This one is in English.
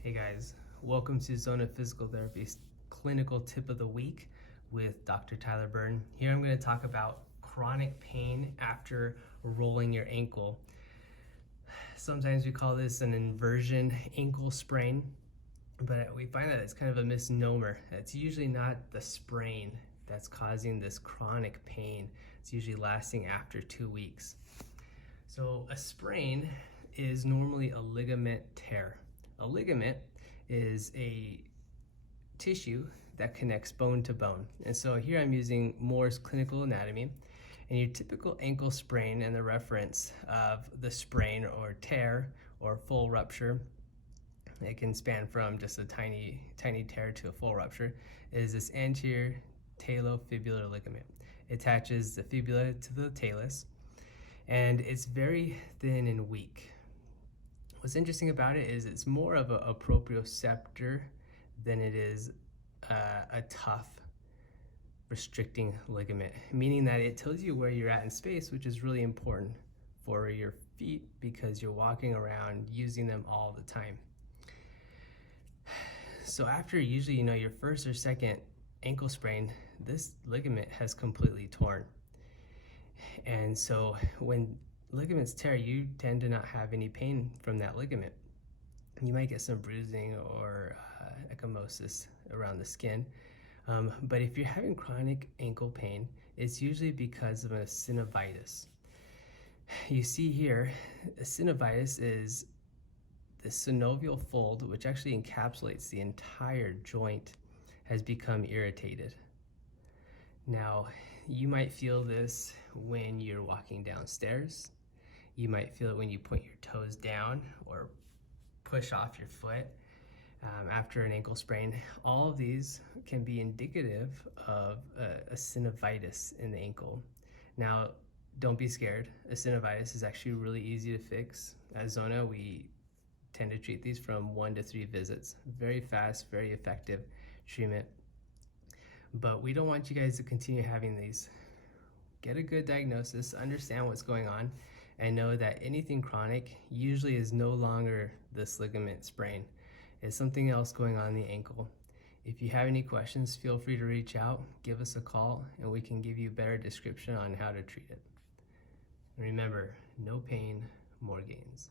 Hey guys, welcome to Zona Physical Therapy's clinical tip of the week with Dr. Tyler Byrne. Here I'm going to talk about chronic pain after rolling your ankle. Sometimes we call this an inversion ankle sprain, but we find that it's kind of a misnomer. It's usually not the sprain that's causing this chronic pain. It's usually lasting after 2 weeks. So a sprain is normally a ligament tear. A ligament is a tissue that connects bone to bone. And so here I'm using Moore's clinical anatomy, and your typical ankle sprain and the reference of the sprain or tear or full rupture, it can span from just a tiny tear to a full rupture, is this anterior talofibular ligament. It attaches the fibula to the talus, and it's very thin and weak. What's interesting about it is it's more of a proprioceptor than it is a tough restricting ligament, meaning that it tells you where you're at in space, which is really important for your feet because you're walking around using them all the time. So after usually your first or second ankle sprain, this ligament has completely torn. And so when ligaments tear, you tend to not have any pain from that ligament. You might get some bruising or ecchymosis around the skin. But if you're having chronic ankle pain, it's usually because of a synovitis. You see here, a synovitis is the synovial fold, which actually encapsulates the entire joint, has become irritated. Now, you might feel this when you're walking downstairs. You might feel it when you put your toes down or push off your foot after an ankle sprain. All of these can be indicative of a synovitis in the ankle. Now, don't be scared. A synovitis is actually really easy to fix. At Zona, we tend to treat these from 1 to 3 visits. Very fast, very effective treatment. But we don't want you guys to continue having these. Get a good diagnosis, understand what's going on, and know that anything chronic usually is no longer this ligament sprain. It's something else going on in the ankle. If you have any questions, feel free to reach out, give us a call, and we can give you a better description on how to treat it. And remember, no pain, more gains.